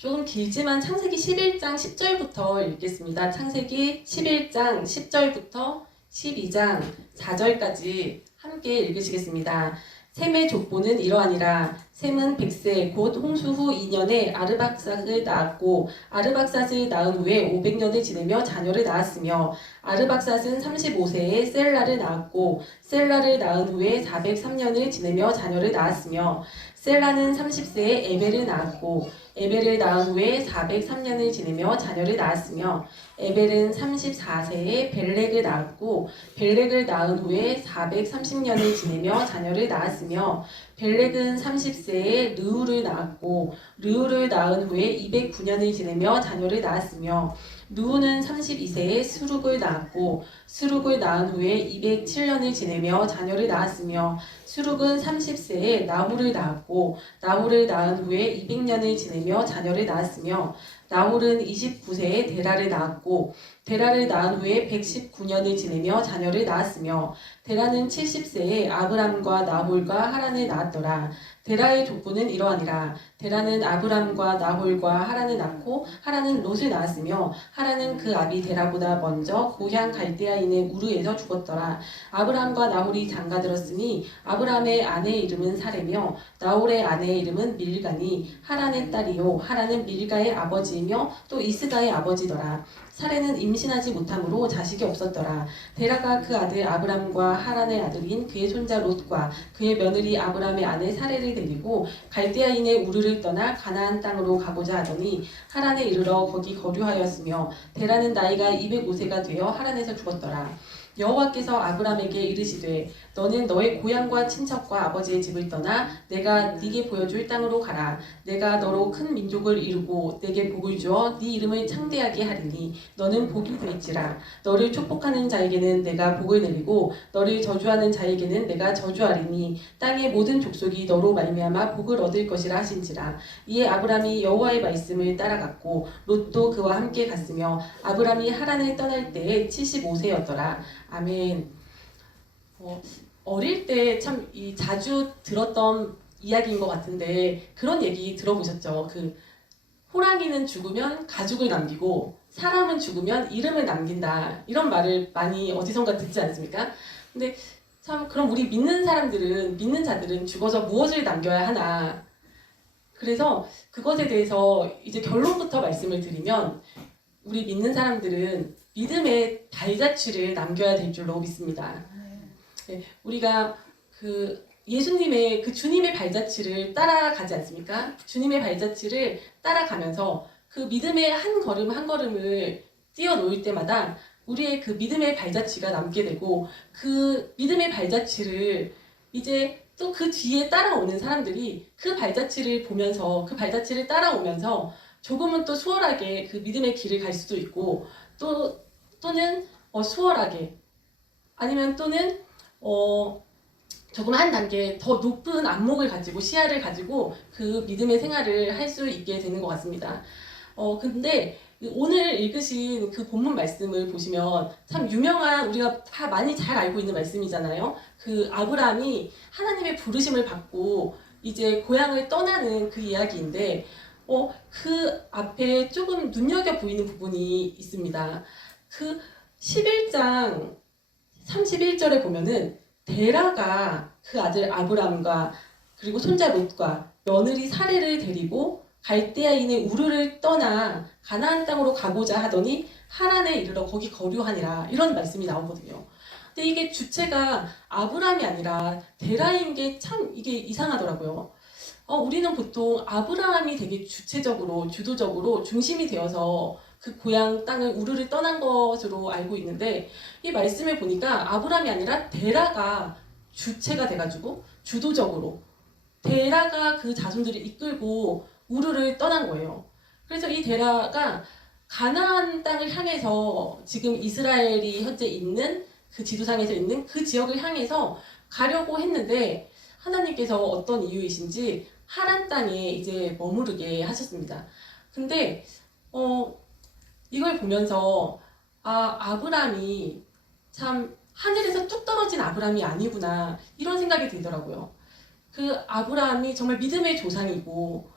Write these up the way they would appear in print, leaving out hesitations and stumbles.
조금 길지만 창세기 11장 10절부터 읽겠습니다. 창세기 11장 10절부터 12장 4절까지 함께 읽으시겠습니다. 셈의 족보는 이러하니라. 셈은 100세 곧 홍수 후 2년에 아르박삿을 낳았고 아르박삿을 낳은 후에 500년을 지내며 자녀를 낳았으며 아르박삿은 35세에 셀라를 낳았고 셀라를 낳은 후에 403년을 지내며 자녀를 낳았으며 셀라는 30세에 에벨을 낳았고 에벨을 낳은 후에 403년을 지내며 자녀를 낳았으며 에벨은 34세에 벨렉을 낳았고 벨렉을 낳은 후에 430년을 지내며 자녀를 낳았으며 벨렉은 30세에 르우를 낳았고 르우를 낳은 후에 209년을 지내며 자녀를 낳았으며 르우는 32세에 수룩을 낳았고 수룩을 낳은 후에 207년을 지내며 자녀를 낳았으며 수룩은 30세에 나홀을 낳았고 나홀을 낳은 후에 200년을 지내며 자녀를 낳았으며 나홀은 29세에 데라를 낳았고 데라를 낳은 후에 119년을 지내며 자녀를 낳았으며 데라는 70세에 아브람과 나홀과 하란을 낳았더라. 데라의 족보는 이러하니라. 데라는 아브람과 나홀과 하란을 낳고 하란은 롯을 낳았으며 하란은 그 아비 데라보다 먼저 고향 갈대아인의 우르에서 죽었더라. 아브람과 나홀이 장가들었으니 아브람의 아내의 이름은 사레며 나홀의 아내의 이름은 밀가니 하란의 딸이요 하란은 밀가의 아버지이며 또 이스가의 아버지더라. 사레는 임신하지 못함으로 자식이 없었더라. 데라가 그 아들 아브람과 하란의 아들인 그의 손자 롯과 그의 며느리 아브람의 아내 사레를 데리고 갈대아인의 우르를 떠나 가나안 땅으로 가고자 하더니 하란에 이르러 거기 거류하였으며 데라는 나이가 205세가 되어 하란에서 죽었더라. 여호와께서 아브람에게 이르시되 너는 너의 고향과 친척과 아버지의 집을 떠나 내가 네게 보여줄 땅으로 가라. 내가 너로 큰 민족을 이루고 내게 복을 주어 네 이름을 창대하게 하리니 너는 복이 될지라. 너를 축복하는 자에게는 내가 복을 내리고 너를 저주하는 자에게는 내가 저주하리니 땅의 모든 족속이 너로 말미암아 복을 얻을 것이라 하신지라. 이에 아브람이 여호와의 말씀을 따라갔고 롯도 그와 함께 갔으며 아브람이 하란을 떠날 때에 75세였더라. 아멘. 어릴 때 참 자주 들었던 이야기인 것 같은데 그런 얘기 들어보셨죠? 그 호랑이는 죽으면 가죽을 남기고 사람은 죽으면 이름을 남긴다. 이런 말을 많이 어디선가 듣지 않습니까? 근데 참 그럼 우리 믿는 자들은 죽어서 무엇을 남겨야 하나? 그래서 그것에 대해서 이제 결론부터 말씀을 드리면 우리 믿는 사람들은 믿음의 발자취를 남겨야 될 줄로 믿습니다. 네, 우리가 그 예수님의 그 주님의 발자취를 따라가지 않습니까? 주님의 발자취를 따라가면서 그 믿음의 한 걸음 한 걸음을 뛰어놓을 때마다 우리의 그 믿음의 발자취가 남게 되고 그 믿음의 발자취를 이제 또 그 뒤에 따라오는 사람들이 그 발자취를 보면서 그 발자취를 따라오면서 조금은 또 수월하게 그 믿음의 길을 갈 수도 있고 또는 수월하게 아니면 또는 조금 한 단계 더 높은 안목을 가지고 시야를 가지고 그 믿음의 생활을 할 수 있게 되는 것 같습니다. 근데 오늘 읽으신 그 본문 말씀을 보시면 참 유명한 우리가 다 많이 잘 알고 있는 말씀이잖아요. 그 아브라함이 하나님의 부르심을 받고 이제 고향을 떠나는 그 이야기인데 그 앞에 조금 눈여겨 보이는 부분이 있습니다. 그 11장 31절에 보면은 데라가 그 아들 아브람과 그리고 손자 롯과 며느리 사레를 데리고 갈대아인의 우르를 떠나 가나안 땅으로 가고자 하더니 하란에 이르러 거기 거류하니라 이런 말씀이 나오거든요. 근데 이게 주체가 아브람이 아니라 데라인 게 참 이게 이상하더라고요. 우리는 보통 아브라함이 되게 주체적으로 주도적으로 중심이 되어서 그 고향 땅을 우르를 떠난 것으로 알고 있는데 이 말씀을 보니까 아브라함이 아니라 데라가 주체가 돼가지고 주도적으로 데라가 그 자손들을 이끌고 우르를 떠난 거예요. 그래서 이 데라가 가나안 땅을 향해서 지금 이스라엘이 현재 있는 그 지도상에서 있는 그 지역을 향해서 가려고 했는데 하나님께서 어떤 이유이신지 하란 땅에 이제 머무르게 하셨습니다. 근데 이걸 보면서 아브람이 참 하늘에서 뚝 떨어진 아브람이 아니구나 이런 생각이 들더라고요. 그 아브람이 정말 믿음의 조상이고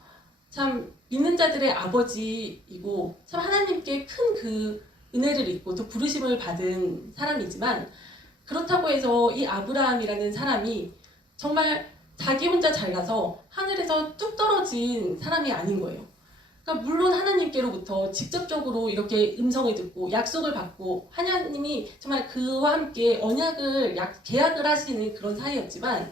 참 믿는 자들의 아버지이고 참 하나님께 큰 그 은혜를 입고 또 부르심을 받은 사람이지만 그렇다고 해서 이 아브라함이라는 사람이 정말 자기 혼자 잘나서 하늘에서 뚝 떨어진 사람이 아닌 거예요. 그러니까 물론 하나님께로부터 직접적으로 이렇게 음성을 듣고 약속을 받고 하나님이 정말 그와 함께 언약을 계약을 하시는 그런 사이였지만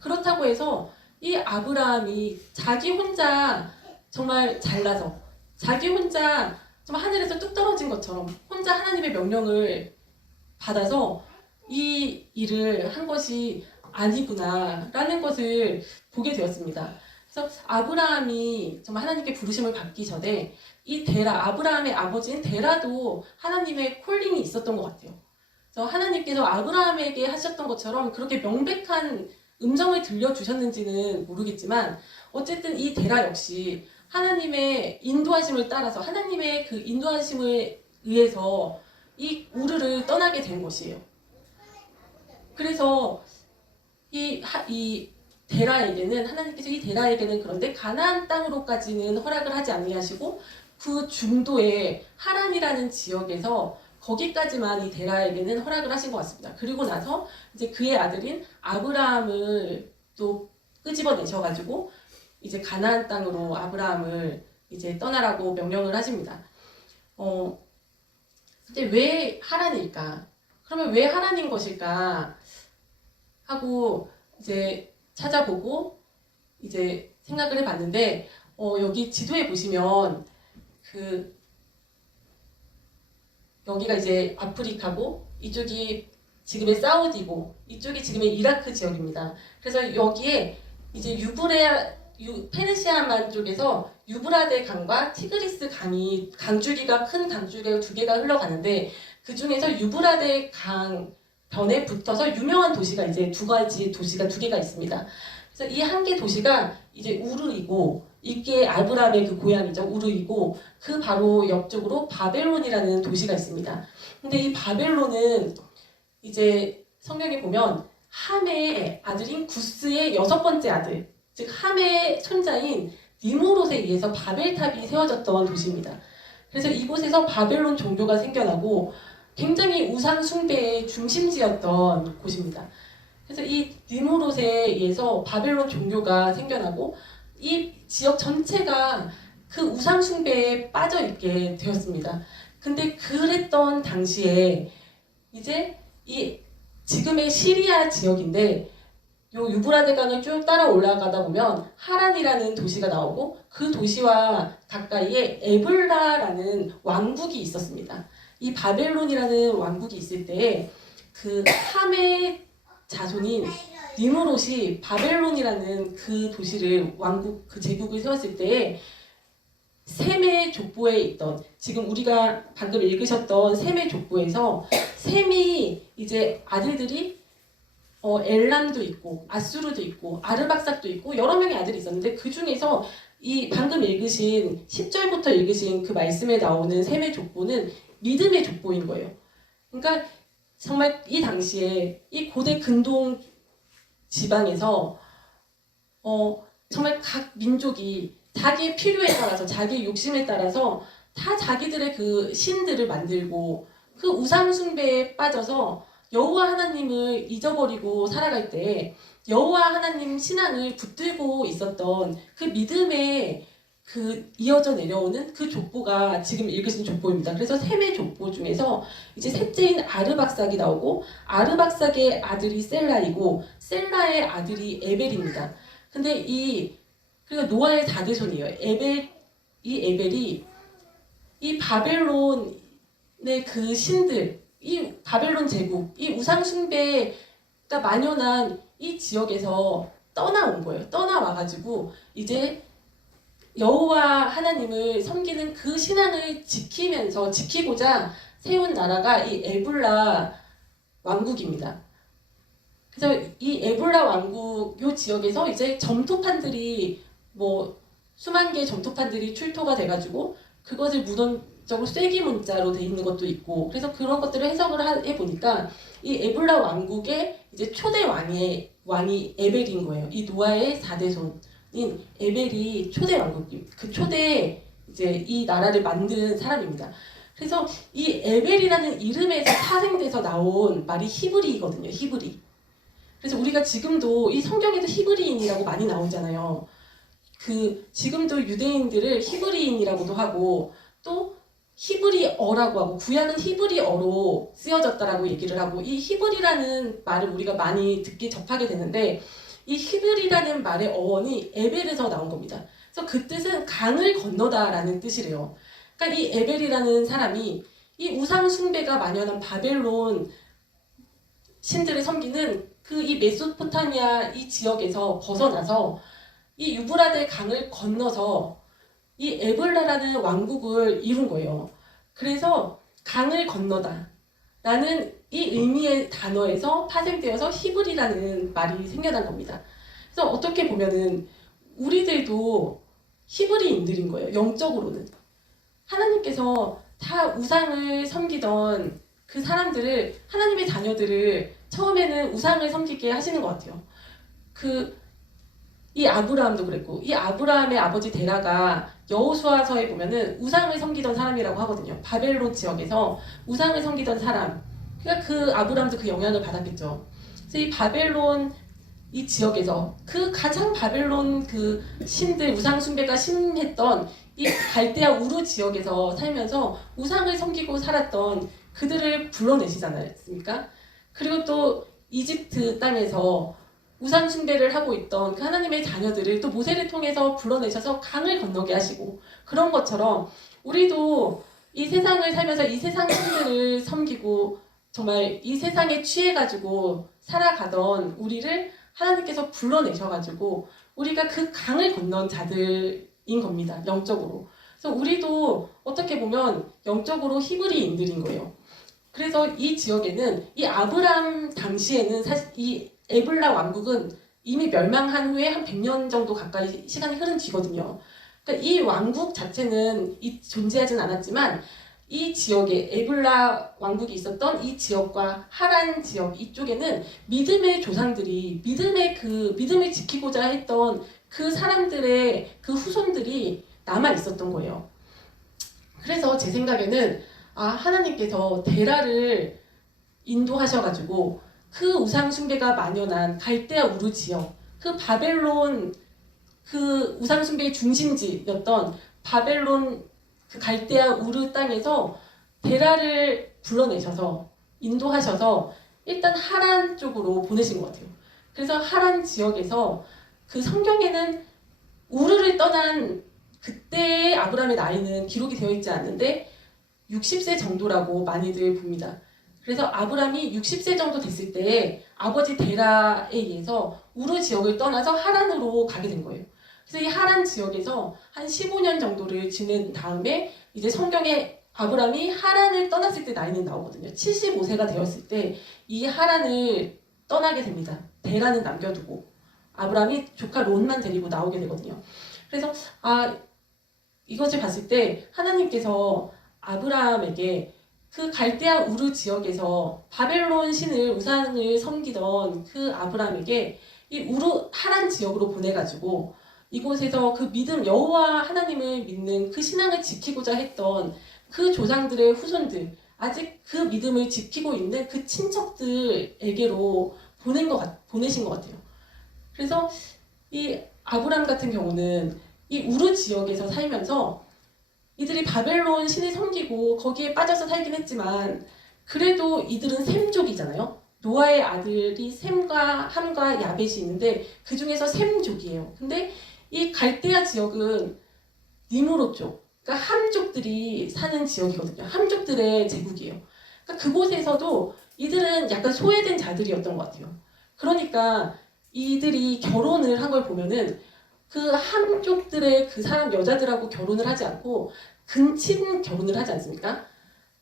그렇다고 해서 이 아브라함이 자기 혼자 정말 잘나서 자기 혼자 정말 하늘에서 뚝 떨어진 것처럼 혼자 하나님의 명령을 받아서 이 일을 한 것이 아니구나라는 것을 보게 되었습니다. 그래서 아브라함이 정말 하나님께 부르심을 받기 전에 이 데라, 아브라함의 아버지인 데라도 하나님의 콜링이 있었던 것 같아요. 그래서 하나님께서 아브라함에게 하셨던 것처럼 그렇게 명백한 음성을 들려주셨는지는 모르겠지만 어쨌든 이 데라 역시 하나님의 인도하심을 따라서 하나님의 그 인도하심을 의해서 이 우르를 떠나게 된 것이에요. 그래서 이 데라에게는 하나님께서 이 데라에게는 그런데 가나안 땅으로까지는 허락을 하지 아니하시고 그 중도의 하란이라는 지역에서 거기까지만 이 데라에게는 허락을 하신 것 같습니다. 그리고 나서 이제 그의 아들인 아브라함을 또 끄집어내셔가지고 이제 가나안 땅으로 아브라함을 이제 떠나라고 명령을 하십니다. 근데 왜 하란일까? 그러면 왜 하란인 것일까? 하고 이제 찾아보고 이제 생각을 해봤는데 여기 지도에 보시면 여기가 이제 아프리카고 이쪽이 지금의 사우디고 이쪽이 지금의 이라크 지역입니다. 그래서 여기에 이제 페르시아만 쪽에서 유브라데 강과 티그리스 강이 큰 강줄기가 두 개가 흘러가는데 그 중에서 유브라데 강 변에 붙어서 유명한 도시가 이제 두 개가 있습니다. 그래서 이 한 개 도시가 이제 우르이고 이게 아브라함의 그 고향이죠. 우르이고 그 바로 옆쪽으로 바벨론이라는 도시가 있습니다. 근데 이 바벨론은 이제 성경에 보면 함의 아들인 구스의 6번째 아들, 즉 함의 손자인 니무롯에 의해서 바벨탑이 세워졌던 도시입니다. 그래서 이곳에서 바벨론 종교가 생겨나고 굉장히 우상 숭배의 중심지였던 곳입니다. 그래서 이 니무롯에 의해서 바벨론 종교가 생겨나고 이 지역 전체가 그 우상 숭배에 빠져 있게 되었습니다. 근데 그랬던 당시에 이제 이 지금의 시리아 지역인데 요 유브라데 강을 쭉 따라 올라가다 보면 하란이라는 도시가 나오고 그 도시와 가까이에 에블라라는 왕국이 있었습니다. 이 바벨론이라는 왕국이 있을 때 그 함의 자손인 니무롯이 바벨론이라는 그 도시를 왕국 그 제국을 세웠을 때에 셈의 족보에 있던 지금 우리가 방금 읽으셨던 셈의 족보에서 셈이 이제 아들들이 엘람도 있고 아수르도 있고 아르박삭도 있고 여러 명의 아들이 있었는데 그 중에서 이 방금 읽으신 10절부터 읽으신 그 말씀에 나오는 셈의 족보는 믿음의 족보인 거예요. 그러니까 정말 이 당시에 이 고대 근동 지방에서 정말 각 민족이 자기의 필요에 따라서 자기의 욕심에 따라서 다 자기들의 그 신들을 만들고 그 우상 숭배에 빠져서 여호와 하나님을 잊어버리고 살아갈 때 여호와 하나님 신앙을 붙들고 있었던 그 믿음의 그 이어져 내려오는 그 족보가 지금 읽으신 족보입니다. 그래서 셈의 족보 중에서 이제 셋째인 아르박삭이 나오고 아르박삭의 아들이 셀라이고 셀라의 아들이 에벨입니다. 근데 그리고 노아의 4대손이에요. 이 에벨이 이 바벨론의 그 신들, 이 바벨론 제국, 이 우상 숭배가 만연한 이 지역에서 떠나온 거예요. 떠나와가지고 이제 여호와 하나님을 섬기는 그 신앙을 지키고자 세운 나라가 이 에블라 왕국입니다. 그래서 이 에블라 왕국 요 지역에서 이제 점토판들이 수만 개의 점토판들이 출토가 돼가지고 그것을 문헌적으로 쐐기 문자로 돼 있는 것도 있고 그래서 그런 것들을 해석을 해보니까 이 에블라 왕국의 이제 초대 왕이 에벨인 거예요. 이 노아의 4대손 에벨이 초대 왕국, 그 초대 이제 이 나라를 만든 사람입니다. 그래서 이 에벨이라는 이름에서 파생돼서 나온 말이 히브리거든요. 히브리. 그래서 우리가 지금도 이 성경에도 히브리인이라고 많이 나오잖아요. 그 지금도 유대인들을 히브리인이라고도 하고 또 히브리어라고 하고 구약은 히브리어로 쓰여졌다라고 얘기를 하고 이 히브리라는 말을 우리가 많이 듣기 접하게 되는데 이 히브리라는 말의 어원이 에벨에서 나온 겁니다. 그래서 그 뜻은 강을 건너다라는 뜻이래요. 그러니까 이 에벨이라는 사람이 이 우상 숭배가 만연한 바벨론 신들을 섬기는 그 이 메소포타미아 이 지역에서 벗어나서 이 유브라데 강을 건너서 이 에볼라라는 왕국을 이룬 거예요. 그래서 강을 건너다 라는 이 의미의 단어에서 파생되어서 히브리라는 말이 생겨난 겁니다. 그래서 어떻게 보면은 우리들도 히브리인들인 거예요. 영적으로는. 하나님께서 다 우상을 섬기던 그 사람들을, 하나님의 자녀들을 처음에는 우상을 섬기게 하시는 것 같아요. 이 아브라함도 그랬고, 이 아브라함의 아버지 데라가 여호수아서에 보면은 우상을 섬기던 사람이라고 하거든요. 바벨론 지역에서 우상을 섬기던 사람. 그러니까 그 아브라함도 그 영향을 받았겠죠. 그래서 이 바벨론 이 지역에서 그 가장 바벨론 그 신들 우상 숭배가 심했던 이 갈대아 우르 지역에서 살면서 우상을 섬기고 살았던 그들을 불러내시지 않았습니까? 그리고 또 이집트 땅에서 우상 숭배를 하고 있던 그 하나님의 자녀들을 또 모세를 통해서 불러내셔서 강을 건너게 하시고 그런 것처럼 우리도 이 세상을 살면서 이 세상 신들을 섬기고 정말 이 세상에 취해가지고 살아가던 우리를 하나님께서 불러내셔가지고 우리가 그 강을 건넌 자들인 겁니다. 영적으로. 그래서 우리도 어떻게 보면 영적으로 히브리인들인 거예요. 그래서 이 지역에는 이 아브람 당시에는 사실 이 에블라 왕국은 이미 멸망한 후에 한 100년 정도 가까이 시간이 흐른 뒤거든요. 그러니까 이 왕국 자체는 존재하진 않았지만 이 지역에 에블라 왕국이 있었던 이 지역과 하란 지역 이쪽에는 믿음의 조상들이 믿음을 지키고자 했던 그 사람들의 그 후손들이 남아 있었던 거예요. 그래서 제 생각에는 하나님께서 데라를 인도하셔가지고 그 우상 숭배가 만연한 갈대아 우르 지역, 그 바벨론 그 우상 숭배의 중심지였던 바벨론 그 갈대아 우르 땅에서 데라를 불러내셔서 인도하셔서 일단 하란 쪽으로 보내신 것 같아요. 그래서 하란 지역에서 그 성경에는 우르를 떠난 그때의 아브라함의 나이는 기록이 되어 있지 않는데 60세 정도라고 많이들 봅니다. 그래서 아브라함이 60세 정도 됐을 때 아버지 데라에 의해서 우르 지역을 떠나서 하란으로 가게 된 거예요. 그래서 이 하란 지역에서 한 15년 정도를 지낸 다음에 이제 성경에 아브라함이 하란을 떠났을 때 나이는 나오거든요. 75세가 되었을 때 이 하란을 떠나게 됩니다. 데라는 남겨두고 아브라함이 조카 롯만 데리고 나오게 되거든요. 그래서 이것을 봤을 때 하나님께서 아브라함에게 그 갈대아 우르 지역에서 바벨론 신을 우상을 섬기던 그 아브라함에게 이 우르 하란 지역으로 보내가지고 이곳에서 그 믿음 여호와 하나님을 믿는 그 신앙을 지키고자 했던 그 조상들의 후손들 아직 그 믿음을 지키고 있는 그 친척들에게로 보내신 것 같아요. 그래서 이 아브라함 같은 경우는 이 우르 지역에서 살면서 이들이 바벨론 신을 섬기고 거기에 빠져서 살긴 했지만 그래도 이들은 셈족이잖아요. 노아의 아들이 셈과 함과 야벳이 있는데 그 중에서 셈족이에요. 근데 이 갈대아 지역은 니므롯 족, 그러니까 함족들이 사는 지역이거든요. 함족들의 제국이에요. 그러니까 그곳에서도 이들은 약간 소외된 자들이었던 것 같아요. 그러니까 이들이 결혼을 한 걸 보면은 그 함족들의 그 사람 여자들하고 결혼을 하지 않고 근친 결혼을 하지 않습니까?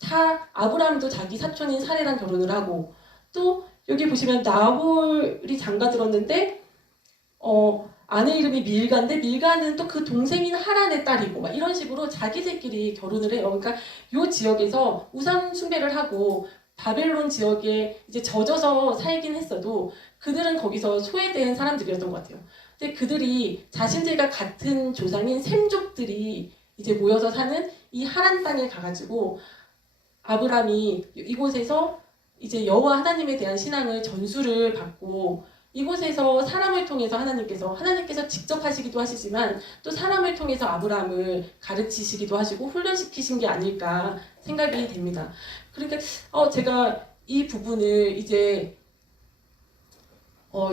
다 아브라함도 자기 사촌인 사레랑 결혼을 하고 또 여기 보시면 나홀이 장가 들었는데 아내 이름이 밀가인데 밀가는 또 그 동생인 하란의 딸이고 막 이런 식으로 자기들끼리 결혼을 해요. 그러니까 이 지역에서 우상 숭배를 하고 바벨론 지역에 이제 젖어서 살긴 했어도 그들은 거기서 소외된 사람들이었던 것 같아요. 근데 그들이 자신들과 같은 조상인 셈족들이 이제 모여서 사는 이 하란 땅에 가가지고 아브람이 이곳에서 이제 여호와 하나님에 대한 신앙을 전수를 받고 이곳에서 사람을 통해서 하나님께서 직접 하시기도 하시지만 또 사람을 통해서 아브람을 가르치시기도 하시고 훈련시키신 게 아닐까 생각이 됩니다. 그러니까 제가 이 부분을 이제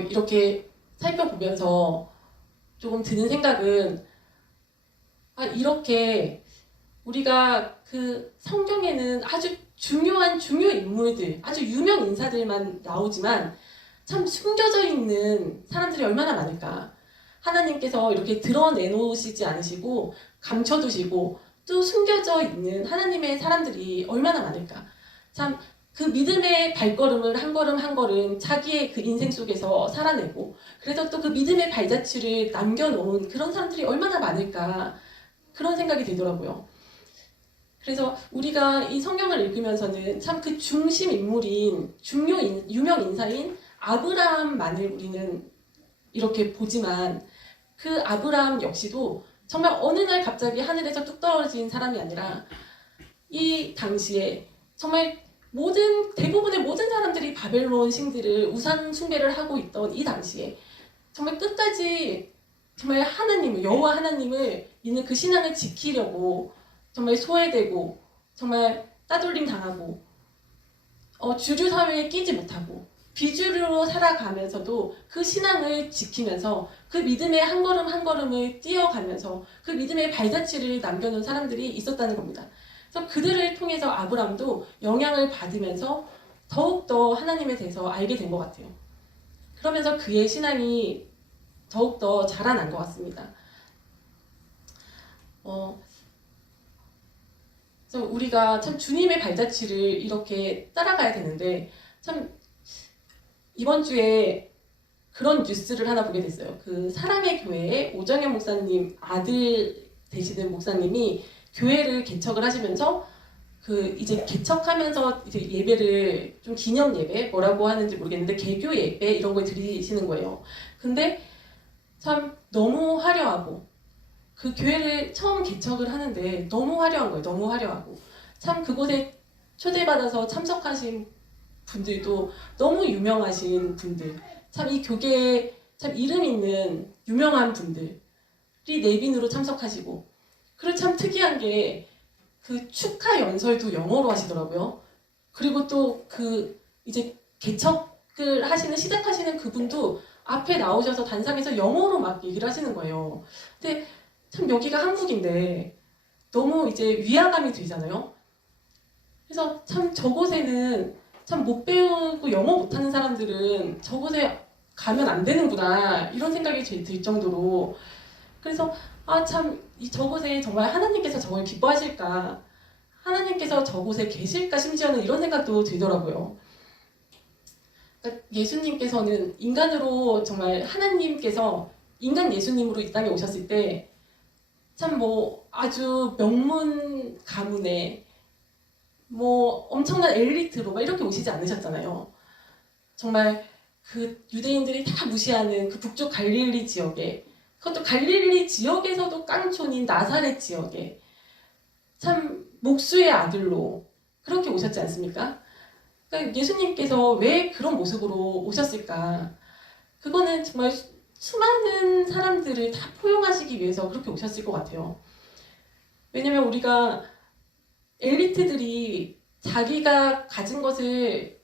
이렇게 살펴보면서 조금 드는 생각은 이렇게 우리가 그 성경에는 아주 중요한 중요 인물들, 아주 유명 인사들만 나오지만 참 숨겨져 있는 사람들이 얼마나 많을까. 하나님께서 이렇게 드러내놓으시지 않으시고 감춰두시고 또 숨겨져 있는 하나님의 사람들이 얼마나 많을까. 참 그 믿음의 발걸음을 한 걸음 한 걸음 자기의 그 인생 속에서 살아내고 그래서 또 그 믿음의 발자취를 남겨놓은 그런 사람들이 얼마나 많을까 그런 생각이 들더라고요. 그래서 우리가 이 성경을 읽으면서는 참 그 중심 인물인 유명 인사인 아브라함만을 우리는 이렇게 보지만 그 아브라함 역시도 정말 어느 날 갑자기 하늘에서 뚝 떨어진 사람이 아니라 이 당시에 정말 대부분의 모든 사람들이 바벨론 신들을 우상 숭배를 하고 있던 이 당시에 정말 끝까지 정말 여호와 하나님을 믿는 그 신앙을 지키려고 정말 소외되고 정말 따돌림 당하고 주류 사회에 끼지 못하고 비주류로 살아가면서도 그 신앙을 지키면서 그 믿음의 한 걸음 한 걸음을 뛰어가면서 그 믿음의 발자취를 남겨놓은 사람들이 있었다는 겁니다. 그래서 그들을 통해서 아브람도 영향을 받으면서 더욱더 하나님에 대해서 알게 된 것 같아요. 그러면서 그의 신앙이 더욱더 자라난 것 같습니다. 그래서 우리가 참 주님의 발자취를 이렇게 따라가야 되는데 참 이번 주에 그런 뉴스를 하나 보게 됐어요. 그 사랑의 교회의 오정현 목사님 아들 되시는 목사님이 교회를 개척을 하시면서 이제 개척하면서 이제 예배를 좀 기념 예배 뭐라고 하는지 모르겠는데 개교 예배 이런 걸 드리시는 거예요. 근데 참 너무 화려하고 그 교회를 처음 개척을 하는데 너무 화려한 거예요. 너무 화려하고 참 그곳에 초대받아서 참석하신 분들도 너무 유명하신 분들, 참 이 교계에 참 이름 있는 유명한 분들이 내빈으로 참석하시고 그리고 참 특이한 게 그 축하 연설도 영어로 하시더라고요. 그리고 또 이제 개척을 시작하시는 그분도 앞에 나오셔서 단상에서 영어로 막 얘기를 하시는 거예요. 근데 참 여기가 한국인데 너무 이제 위화감이 들잖아요. 그래서 참 저곳에는 참 못 배우고 영어 못하는 사람들은 저곳에 가면 안 되는구나 이런 생각이 들 정도로 그래서 참 저곳에 정말 하나님께서 저걸 기뻐하실까 하나님께서 저곳에 계실까 심지어는 이런 생각도 들더라고요. 그러니까 예수님께서는 인간으로 정말 하나님께서 인간 예수님으로 이 땅에 오셨을 때 참 아주 명문 가문에 엄청난 엘리트로 막 이렇게 오시지 않으셨잖아요. 정말 그 유대인들이 다 무시하는 그 북쪽 갈릴리 지역에 그것도 갈릴리 지역에서도 깡촌인 나사렛 지역에 참 목수의 아들로 그렇게 오셨지 않습니까? 그러니까 예수님께서 왜 그런 모습으로 오셨을까? 그거는 정말 수많은 사람들을 다 포용하시기 위해서 그렇게 오셨을 것 같아요. 왜냐면 우리가 엘리트들이 자기가 가진 것을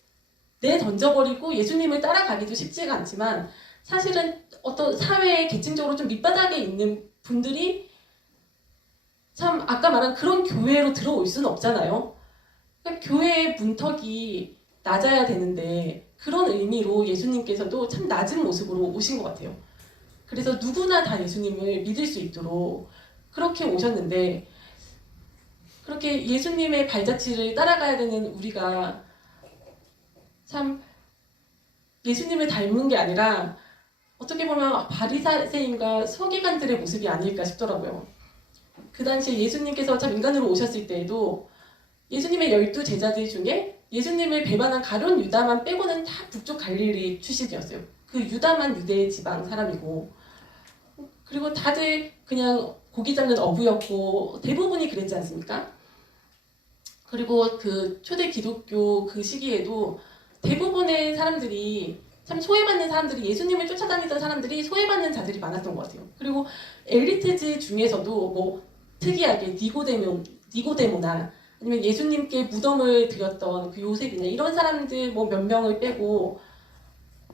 내던져버리고 예수님을 따라가기도 쉽지가 않지만 사실은 어떤 사회의 계층적으로 좀 밑바닥에 있는 분들이 참 아까 말한 그런 교회로 들어올 수는 없잖아요. 그러니까 교회의 문턱이 낮아야 되는데 그런 의미로 예수님께서도 참 낮은 모습으로 오신 것 같아요. 그래서 누구나 다 예수님을 믿을 수 있도록 그렇게 오셨는데 그렇게 예수님의 발자취를 따라가야 되는 우리가 참 예수님을 닮은 게 아니라 어떻게 보면 바리새인과 서기관들의 모습이 아닐까 싶더라고요. 그 당시에 예수님께서 참 인간으로 오셨을 때에도 예수님의 12 제자들 중에 예수님을 배반한 가룟 유다만 빼고는 다 북쪽 갈릴리 출신이었어요. 그 유다만 유대 지방 사람이고 그리고 다들 그냥 고기 잡는 어부였고 대부분이 그랬지 않습니까? 그리고 그 초대 기독교 그 시기에도 대부분의 사람들이 참 소외받는 사람들이 예수님을 쫓아다니던 사람들이 소외받는 자들이 많았던 것 같아요. 그리고 엘리트즈 중에서도 뭐 특이하게 니고데모나 아니면 예수님께 무덤을 드렸던 그 요셉이나 이런 사람들 뭐 몇 명을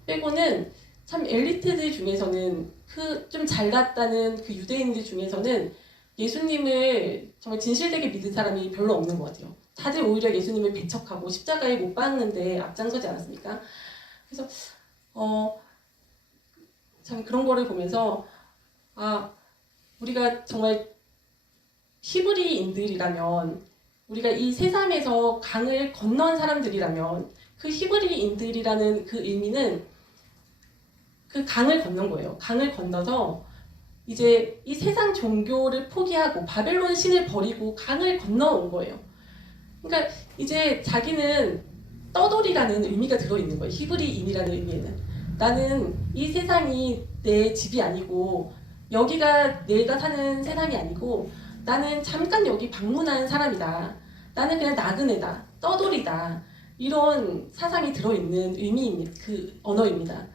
빼고는 참 엘리트들 중에서는 그 좀 잘났다는 그 유대인들 중에서는 예수님을 정말 진실되게 믿은 사람이 별로 없는 것 같아요. 다들 오히려 예수님을 배척하고 십자가에 못 박는데 앞장서지 않았습니까? 그래서 참 그런 거를 보면서 우리가 정말 히브리인들이라면 우리가 이 세상에서 강을 건넌 사람들이라면 그 히브리인들이라는 그 의미는 그 강을 건넌 거예요. 강을 건너서 이제 이 세상 종교를 포기하고 바벨론 신을 버리고 강을 건너온 거예요. 그러니까 이제 자기는 떠돌이라는 의미가 들어있는 거예요. 히브리인이라는 의미에는. 나는 이 세상이 내 집이 아니고 여기가 내가 사는 세상이 아니고 나는 잠깐 여기 방문한 사람이다. 나는 그냥 나그네다. 떠돌이다. 이런 사상이 들어있는 의미입니다. 그 언어입니다.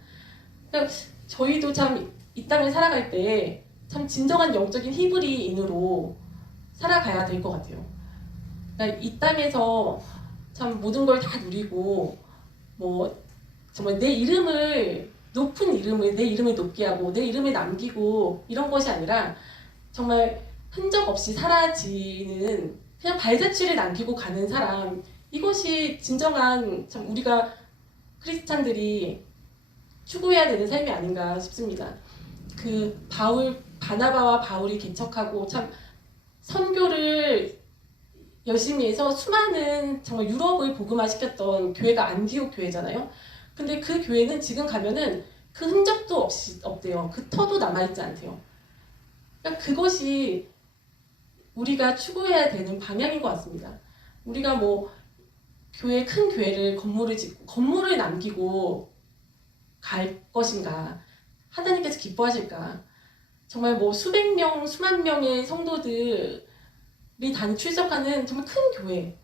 그러니까 저희도 참 이 땅을 살아갈 때 참 진정한 영적인 히브리인으로 살아가야 될 것 같아요. 그러니까 이 땅에서 참 모든 걸 다 누리고 뭐 정말 내 이름을 높은 이름을 내 이름을 높게 하고 내 이름을 남기고 이런 것이 아니라 정말 흔적 없이 사라지는 그냥 발자취를 남기고 가는 사람, 이것이 진정한 참 우리가 크리스찬들이 추구해야 되는 삶이 아닌가 싶습니다. 그 바나바와 바울이 개척하고 참 선교를 열심히 해서 수많은 정말 유럽을 복음화시켰던 교회가 안디옥 교회잖아요. 근데 그 교회는 지금 가면은 그 흔적도 없대요. 그 터도 남아있지 않대요. 그러니까 그것이 우리가 추구해야 되는 방향인 것 같습니다. 우리가 뭐 큰 교회를 건물을 짓고 건물을 남기고 갈 것인가? 하나님께서 기뻐하실까? 정말 뭐 수백 명, 수만 명의 성도들이 출석하는 정말 큰 교회,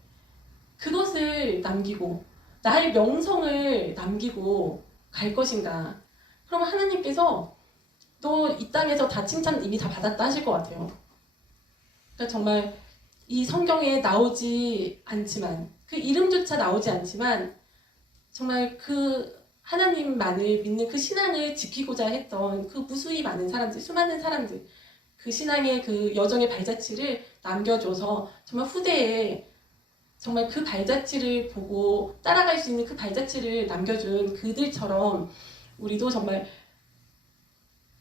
그것을 남기고 나의 명성을 남기고 갈 것인가? 그럼 하나님께서 너 이 땅에서 다 칭찬 이미 다 받았다 하실 것 같아요. 그러니까 정말 이 성경에 나오지 않지만 그 이름조차 나오지 않지만 정말 그 하나님만을 믿는 그 신앙을 지키고자 했던 그 무수히 많은 사람들, 수많은 사람들, 그 신앙의 그 여정의 발자취를 남겨줘서 정말 후대에 정말 그 발자취를 보고 따라갈 수 있는 그 발자취를 남겨준 그들처럼 우리도 정말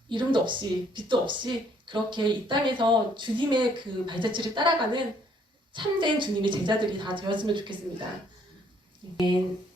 이름도 없이 빛도 없이 그렇게 이 땅에서 주님의 그 발자취를 따라가는 참된 주님의 제자들이 다 되었으면 좋겠습니다. 아멘.